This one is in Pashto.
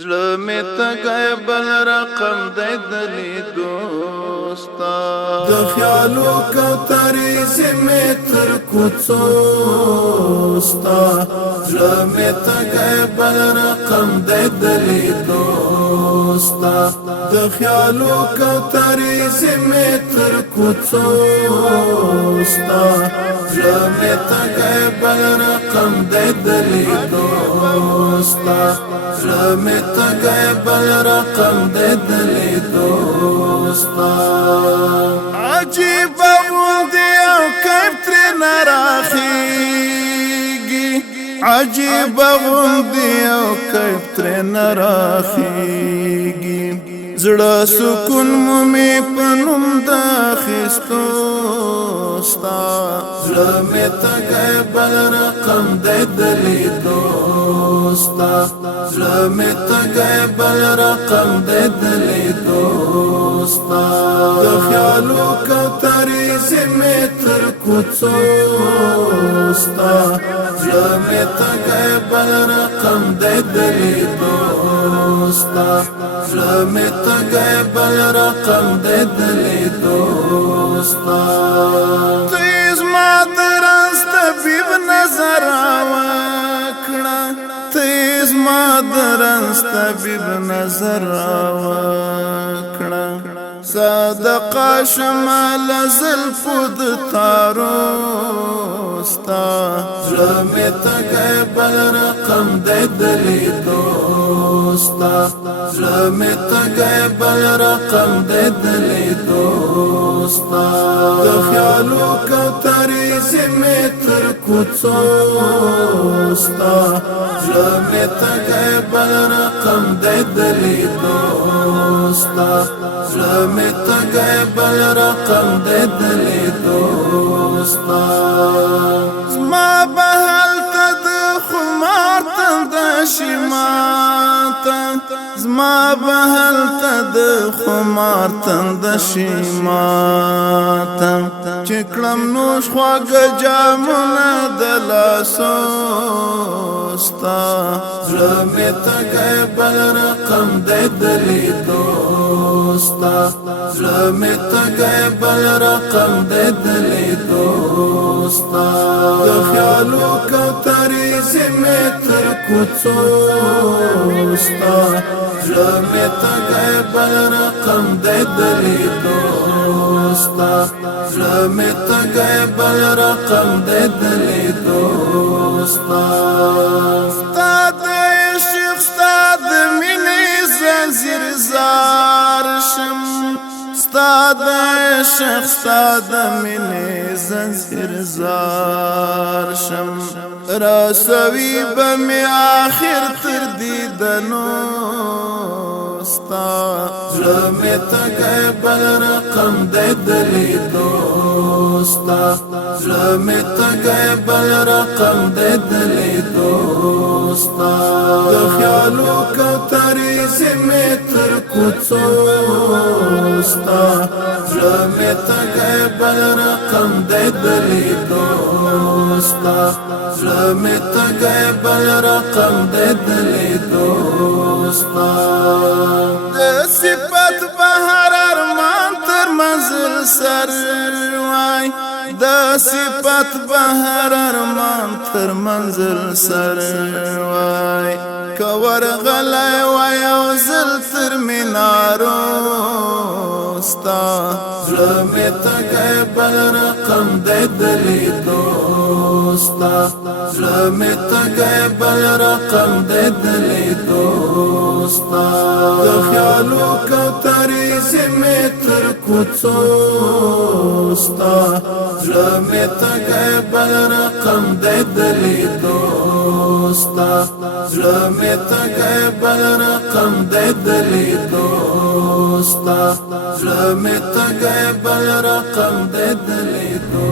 زړه مې تږی بل رقم دی د لیدو ستا د خیالو کوترې زمې تر کوڅو ستا زړه مې تږی بل رقم دی د لیدو ستا د خیالو کوترې زمې تر کوڅو ستا زړه مې تږی بل رقم دی د لیدو ستا زړه مې تږی بل رقم دی د لیدو ستا عجیب غوندې او کیف ترېنه راخیږي عجیب غوندې او کیف ترېنه راخیږي زړه سکون مو مې په نوم د اخیستو ستا زړه مې تږی بل رقم دی د لیدو ستا زړه مې تږی بل رقم دی د لیدو ستا د خیالو کوترې زمې تر کوڅو ستا زړه مې تږی بل رقم دی د لیدو ستا زړه مې تږی بل رقم دی د لیدو ستا ته زما د رنځ طبیب نظر راوکړه ته زما د رنځ طبیب نظر راوکړه صدقه شمال زلفو د تارو ستا زړه مې تږی بل رقم دی د لیدو ستا زړه مې تږی بل رقم دی د لیدو ستا د خیالو کوترې زمې تر کوڅو ستا زړه مې تږی بل رقم دی د لیدو ستا زړه مې تږی بل رقم دی د لیدو ستا زما به هلته د خمار تنده شي ماته زما به هلته د خمار تنده شي ماته چې کړم نوش خواږه جامونه د لاسو ستا زړه مې تږی بل رقم دی د لیدو ستا زړه مې تږی بل رقم دی د لیدو ستا د خیالو کوترې زمې تر کوڅو ستا زړه مې تږی بل رقم دی د لیدو ستا زړه مې تږی بل رقم دی د لیدو ستا ستا د عشق ستا د مینې زنځیر زار شم ستا د عشق ستا د مینې زنځیر زار شم رسوي به مې آخر تر دیدنو ستا زړه مې تږی بل رقم دی د لیدو ستا زړه مې تږی بل رقم دی د لیدو ستا د خیالو کوترې زمې تر کوڅو ستا زړه مې تږی بل رقم دی د لیدو ستا زړه مې تږی بل رقم دی د لیدو ستا د صفت بهر ارمان تر منزل سر وای د صفت بهر ارمان تر منزل سر وای کور غلای وای او زل تر مینارو ستا زړه مې تږی بل رقم دی د لیدو ستا زړه مې تږی بل رقم دی د لیدو ستا د خیالو کوترې زمې تر کوڅو ستا زړه مې تږی بل رقم دی د لیدو ستا زړه مې تږی بل رقم دی د لیدو ستا زړه مې تږی بل رقم دی د لیدو